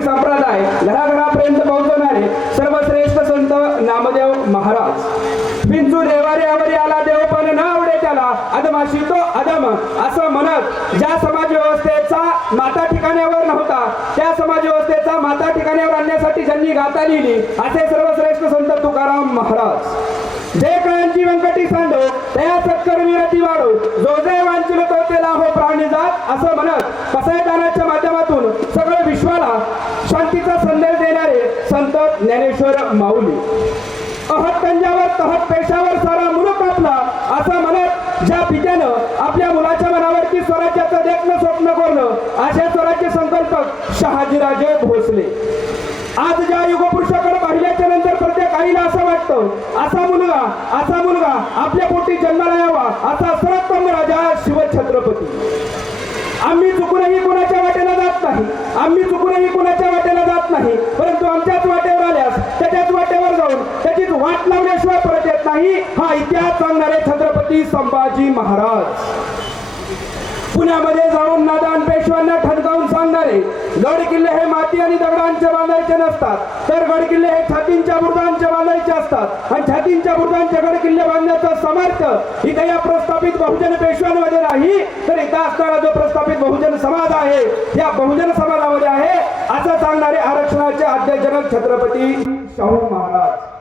संप्रदाय घराघरापर्यंत पोहोचवणारे सर्वश्रेष्ठ संत नामदेव महाराज. विंचू देवारे आवरी आला देव पण न आवडे त्याला. अदमाशी तो अदम असं म्हणत ज्या समाज व्यवस्थेचा माता ठिकाण्यावर नव्हता त्या समाज व्यवस्थेचा माता ठिकाण्यावर आणण्यासाठी ज्यांनी गाता लिहिली असे सर्वश्रेष्ठ संत तुकाराम महाराज. जे कळांची व्यंकटी सांडो त्या सत्कर्मी रती वाढो जो जे वांचिल तो ते लाभो प्राणी जात असं म्हणत कसायदानाच्या माध्यमातून विश्वाला शांतीचा संदेश देणारे संत ज्ञानेश्वर माऊली. अहत कंजावर तहत पेशावर सारा मुलं आपला असं म्हणत ज्या पित्यानं आपल्या मुलाच्या मनावरती स्वराज्याचं देखणं स्वप्न कोरलं अशा स्वराज्य संकल्पक शहाजीराजे भोसले. आज ज्या युगपुरुषाकडे पाहिल्याच्या नंतर प्रत्येक आईला असं वाटतं असा मुलगा असा मुलगा आपल्या पोटी जन्माला यावा असा सर्वोत्तम राजा शिवछत्रपती आम्ही चुकूनही कोणाच्या वाटेला जात नाही आम्ही चुकूनही कोणाच्या वाटेला जात नाही परंतु आमच्याच वाटेवर आल्यास त्याच्याच वाटेवर जाऊन त्याचीच वाट लावल्याशिवाय परत येत नाही हा इतिहास सांगणारे छत्रपती संभाजी महाराज. पुण्यामध्ये जाऊन नादान पेशव्यांना ठणकावून सांगणारे गड किल्ले हे माती आणि दगडांचे बांधायचे नसतात. तर गड किल्ले हे छातींच्या बुर्जांचे बांधायचे असतात. आणि छातींच्या बुर्जांचे गड किल्ले बांधण्याचं समर्थ इथे या प्रस्थापित बहुजन पेशव्यांमध्ये नाही तर इथं असणारा जो प्रस्थापित बहुजन समाज आहे या बहुजन समाजामध्ये आहे असं सांगणारे आरक्षणाचे आद्यजनक छत्रपती शाहू महाराज.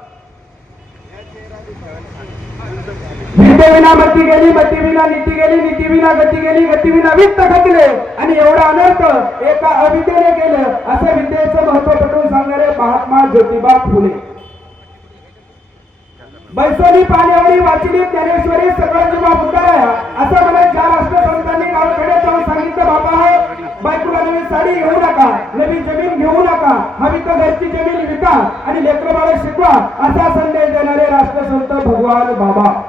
विना मती गेली मतीविना नीती गेली नीतीविना गती गेली गतीविना वित्त घटले आणि एवढा अनर्थ एका अविद्येने केलं असं विद्येचं महत्त्व पटवून सांगणारे महात्मा ज्योतिबा फुले. बैसोली पाण्यावरी वाचली ज्ञानेश्वरी सगळं जेव्हा बुद्धाया असं म्हणत ज्या राष्ट्रसंतांनी गावाकडे जाऊन सांगितलं बाबा हो बायकोला नवीन साडी घेऊ नका नवीन जमीन घेऊ नका हवी तर घरची जमीन विका आणि लेकरं बाळ शिकवा असा संदेश देणारे राष्ट्र भगवान बाबा.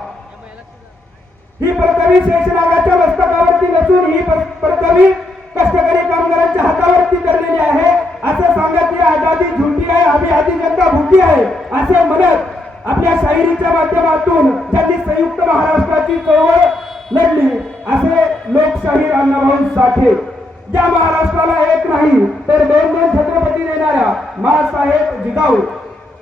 ही परतवी शेषनागाच्या मस्तकावरती नसून ही पर- परतवी कष्टकरी कामगारांच्या हातावरती धरलेली आहे. असं सांगत ही आजादी झुंटी आहे आम्ही आधी जनता भुकी आहे. असं म्हणत आपल्या शाहिरीच्या माध्यमातून त्यांनी संयुक्त महाराष्ट्राची चळवळ लढली असे लोकशाहीर अण्णाभाऊ साठे. ज्या महाराष्ट्राला एक नाही तर दोन दोन छत्रपती देणाऱ्या मासाहेब जिजाऊ.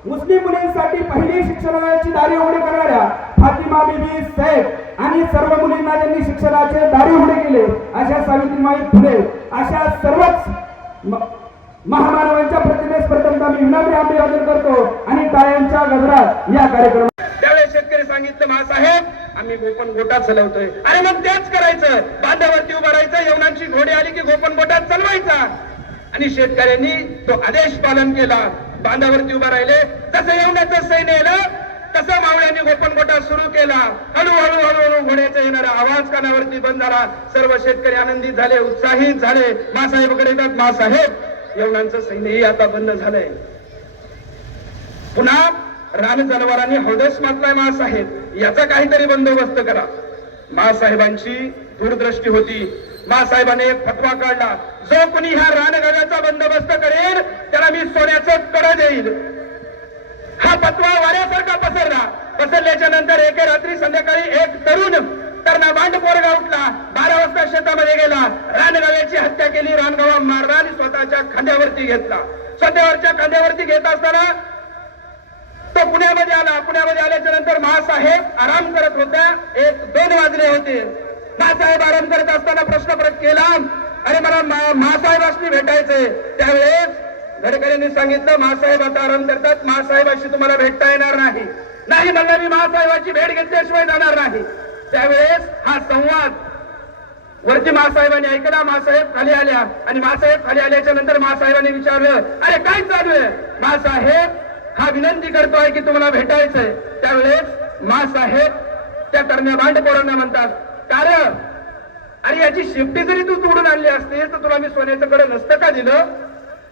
मुस्लिम मुलींसाठी पहिली शिक्षणाची दारी उघडी करणाऱ्या फातिमा बीबी साहेब आणि सर्व मुलींना त्यांनी शिक्षणाचे दारी उघडे केले अशा सावित्रीमाई फुले अशा सर्वच महामानवांच्या प्रतिमेस प्रथमतः मी विनम्र अभिवादन करतो आणि टाळ्यांच्या गजरात या कार्यक्रम त्यावेळेस शेतकरी सांगितलं महासाहेब आम्ही गोपन गोटा चलवतोय. अरे मग तेच करायचं. बांधावरती उभं राहायचं यवनांची घोडी आली की गोपन गोटा चालवायचा. आणि शेतकऱ्यांनी तो आदेश पालन केला. बांधावरती उभा राहिले. जसं येवण्याचं सैन्य येलं तसं मावळ्यांनी गोपन गोटा सुरू केला. हळूहळू हळूहळू घोड्याचा येणारा आवाज कानावरती बंद झाला. सर्व शेतकरी आनंदित झाले उत्साहित झाले. मासाहेबकडे येतात मासाहेब. यवनांचं सैन्यही आता बंद झालंय. पुन्हा रान जनावरांनी हौदस मातलाय मासाहेब. याचा काहीतरी बंदोबस्त करा. मासाहेबांची दूरदृष्टी होती. मासाहेबाने एक फतवा काढला. जो कुणी ह्या रानगाव्याचा बंदोबस्त करेल त्याला मी सोन्याचं कड देईल हा फतवा वाऱ्यासारखा पसरला. पसरल्याच्या नंतर एके रात्री संध्याकाळी एक तरुण तरणा बांड पोरगा उठला. बारा वाजता शेतामध्ये गेला. रानगाव्याची हत्या केली. रानगावा मारला आणि स्वतःच्या खांद्यावरती घेतला. स्वतःवरच्या खांद्यावरती घेत असताना तो पुण्यामध्ये आला. पुण्यामध्ये आल्याच्यानंतर महासाहेब आराम करत होत्या एक दोन वाजले होते. महासाहेब आराम करत असताना प्रश्न परत केला. अरे मला मा- महासाहेबांनी भेटायचंय. त्यावेळेस गडकरींनी सांगितलं महासाहेब आता आराम करतात. महासाहेबाशी तुम्हाला भेटता येणार नाही. नाही म्हणलं मी महासाहेबाची भेट घेतल्याशिवाय जाणार नाही. त्यावेळेस हा संवाद. वरती महासाहेबांनी ऐकला महासाहेब खाली आल्या. आणि महासाहेब खाली आल्याच्यानंतर महासाहेबांनी विचारलं अरे काय चालू आहे? महासाहेब हा विनंती करतोय की तुम्हाला भेटायचंय. त्यावेळेस मासाहेब त्या तरण्या भांडपोरांना म्हणतात कारण? अरे याची शेपटी जरी तू तोडून आणली असतीस तर तुला मी सोन्याचं कडे नसतं का दिलं?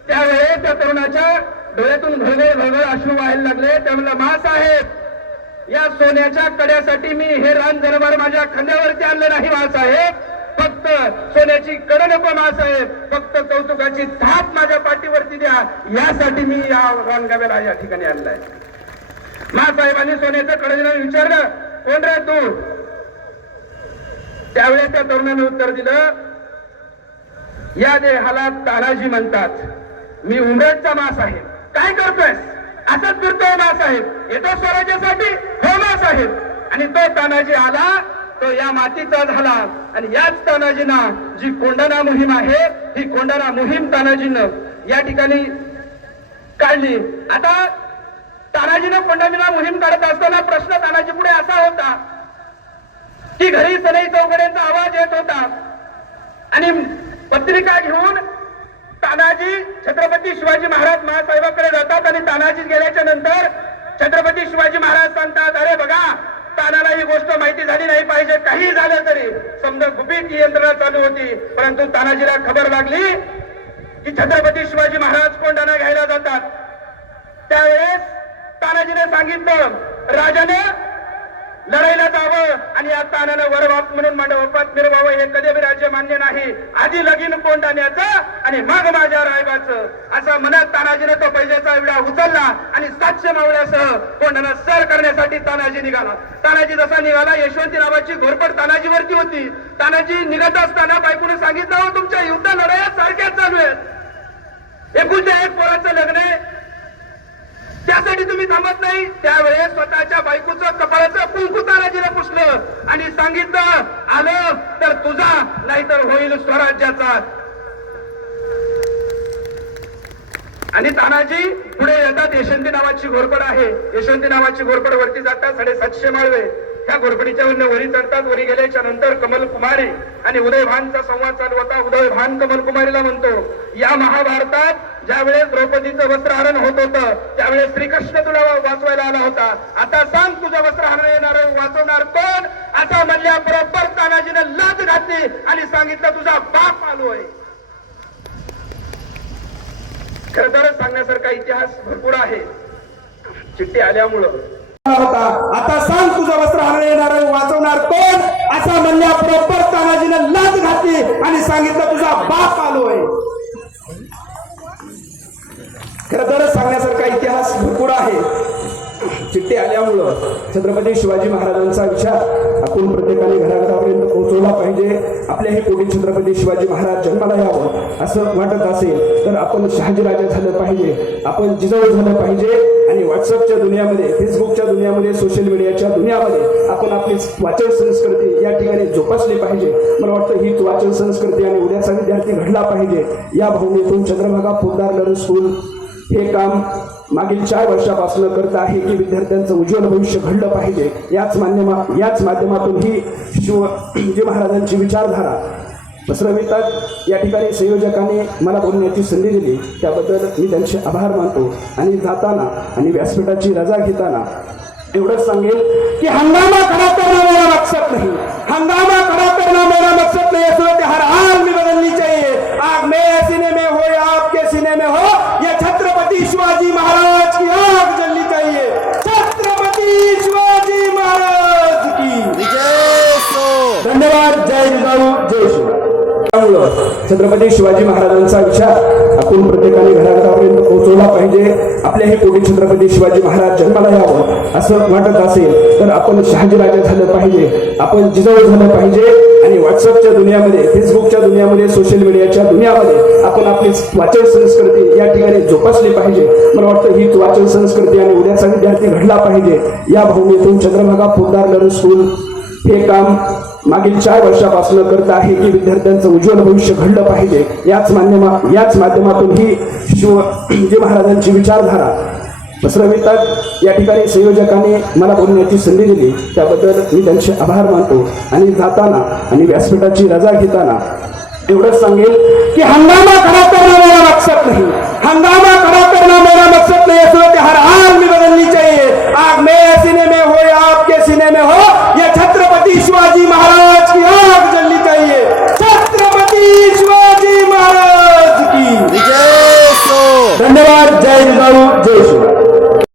त्यावेळेस त्या तरुणाच्या डोळ्यातून घळघळ घळघळ अश्रू व्हायला लागले. त्या मास महासाहेब या सोन्याच्या कड्यासाठी मी हे रान दरबार माझ्या खांद्यावरती आणलं नाही आहे फक्त सोन्याची कड नको महासाहेब फक्त कौतुकाची थाप माझ्या पाठीवरती द्या. यासाठी मी या रानगाव्याला या ठिकाणी आणलाय. मासाहेबांनी सोन्याचं कडं विचारलं कोण रे तू? त्यावेळेस त्या तरुणाने उत्तर दिलं या देहाला तानाजी म्हणतात मी उंबेटचा मास आहे. काय करतोय असंच फिरतोय मासाहेब. येतो स्वराज्यासाठी? हो मासाहेब. आणि तो तानाजी आला तो या मातीचा झाला. आणि याच तानाजीना जी कोंडाणा मोहीम आहे ही कोंडाणा मोहीम तानाजीनं या ठिकाणी काढली. आता तानाजीनं कोंडाणा मोहीम काढत असताना प्रश्न तानाजी पुढे असा होता की घरी सनई चौघड्यांचा आवाज येत होता. आणि पत्रिका घेऊन तानाजी छत्रपती शिवाजी महाराज महासाहेबांकडे जातात आणि तानाजी गेल्याच्यानंतर छत्रपती शिवाजी महाराज सांगतात अरे बघा तानाला ही गोष्ट माहिती झाली नाही पाहिजे काही झालं तरी. समजा गुपित ही यंत्रणा चालू होती परंतु तानाजीला खबर लागली की छत्रपती शिवाजी महाराज कोंडाणा घ्यायला जातात. त्यावेळेस तानाजीने सांगितलं राजाने लढाईला जावं आणि या तानानं वरवाप म्हणून मंडपात मिरवावं हे कधी राज्य मान्य नाही. आधी लगीन कोंडाण्याचं आणि मग माझ्या रायबाचं? असं मनात तानाजीनं तो पैशाचा विडा उचलला आणि सातशे मावळ्यासह कोंडाणा सर करण्यासाठी तानाजी निघाला. तानाजी जसा निघाला यशवंती नावाची घोरपड तानाजीवरती होती. तानाजी निघत असताना बायकोने सांगितलं तुमच्या युद्ध लढाया सारख्याच चालू आहेत. एकूणच्या एक पोराचं लग्न आहे कधी तुम्ही थांबत नाही त्यावेळेस स्वतःच्या बायकोचं कपाळाचं कुंकू तानाजीने पुसलं आणि सांगितलं आलं तर तुझा नाहीतर होईल स्वराज्याचा. आणि तानाजी पुढे येतात यशवंती नावाची घोरपड आहे. यशवंती नावाची घोरपड वरती जातात साडेसातशे माळवे. त्या घोरपडीच्या वरी चढतात वरी गेल्याच्यानंतर कमल कुमारी आणि उदय भानचा संवाद चालू होता. उदय भान कमल कुमारीला म्हणतो या महाभारतात ज्यावेळेस द्रौपदीचं वस्त्रहरण होत होतं त्यावेळेस श्रीकृष्ण तुला वाचवायला आला होता. आता सांग तुझं वस्त्रहरण येणार वाचवणार कोण? मल्ल्या बरोबर तानाजीने लाच घातली आणि सांगितलं तुझा बाप आलोय खरं तर सांगण्यासारखा इतिहास भरपूर आहे. चिठ्ठी आल्यामुळं होता. आता सांग तुझं वस्त्र हरण येणार वाचवणार कोण? असा म्हणल्या प्रॉपर तानाजीनं लाच घातली आणि सांगितलं तुझा बाप आलोय. खरं तरच सांगण्यासारखा इतिहास भरपूर आहे. ते आल्यामुळं छत्रपती शिवाजी महाराजांचा विचार आपण प्रत्येकाने घराघरापर्यंत पोहोचवला पाहिजे. आपल्या हे पोटी छत्रपती शिवाजी महाराज जन्माला यावं असं वाटत असेल तर आपण शहाजीराजा झालं पाहिजे. आपण जिजाऊ झालं पाहिजे. आणि व्हॉट्सअपच्या दुनियामध्ये फेसबुकच्या दुनियामध्ये सोशल मीडियाच्या दुनियामध्ये आपण आपली वाचन संस्कृती या ठिकाणी जोपासली पाहिजे. मला वाटतं हीच वाचन संस्कृती आणि उद्याचा विद्यार्थी घडला पाहिजे. या भावनेतून चंद्रभागा पोदार स्कूल हे काम मागील चार वर्षापासून करत आहे की विद्यार्थ्यांचं उज्ज्वल भविष्य घडलं पाहिजे. याच माध्यमा याच माध्यमातून ही शिवजी महाराजांची विचारधारा पसरवितात. या ठिकाणी संयोजकांनी मला बोलण्याची संधी दिली. त्याबद्दल मी त्यांचे आभार मानतो. आणि जाताना आणि व्यासपीठाची रजा घेताना एवढंच सांगेल की हंगामा खड़ा तर मेरा मकसद नाही. हंगामा खड़ा तर मेरा मकसद नाही असं ते हर हाल में बदलनी चाहिए आग मेरे सीने में हो या आपके सीने में हो. छत्रपति शिवाजी महाराज की आग जलनी चाहिए। छत्रपति शिवाजी महाराज की। धन्यवाद जय जिजाऊ जय त्यामुळं छत्रपती शिवाजी महाराजांचा विचार आपण प्रत्येकाने घराघरापर्यंत पोहोचवला पाहिजे. आपल्या हे पोटी छत्रपती शिवाजी महाराज जन्माला यावं असं वाटत असेल तर आपण शहाजीराजा झालं पाहिजे. आपण जिजाऊ झालं पाहिजे. व्हॉट्सअपच्या दुनियामध्ये फेसबुकच्या दुनियामध्ये सोशल मीडियाच्या दुनियामध्ये आपण आपली वाचन संस्कृती या ठिकाणी जोपासली पाहिजे. मला वाटतं हीच वाचन संस्कृती आणि उद्याचा विद्यार्थी घडला पाहिजे. या भावनेतून चंद्रभागा पोदार लहर स्कूल हे काम मागील चार वर्षापासून करत आहे की विद्यार्थ्यांचं उज्ज्वल भविष्य घडलं पाहिजे. याच माध्यमा याच माध्यमातून ही शिवजी महाराजांची विचारधारा दुसरं वस्त्रवितक या ठिकाणी संयोजकांनी मला बोलण्याची संधी दिली. त्याबद्दल मी त्यांचे आभार मानतो. आणि जाताना आणि व्यासपीठाची रजा घेताना एवढंच सांगेल की हंगामा खरा करणं मला मकसद नाही. हंगामा खरा करणं मला मकसद नाही असं सूरत हर आग मी बदलली चाहिए. आग मे सिनेमे में हो आपके सिनेमे हो या छत्रपती शिवाजी महाराज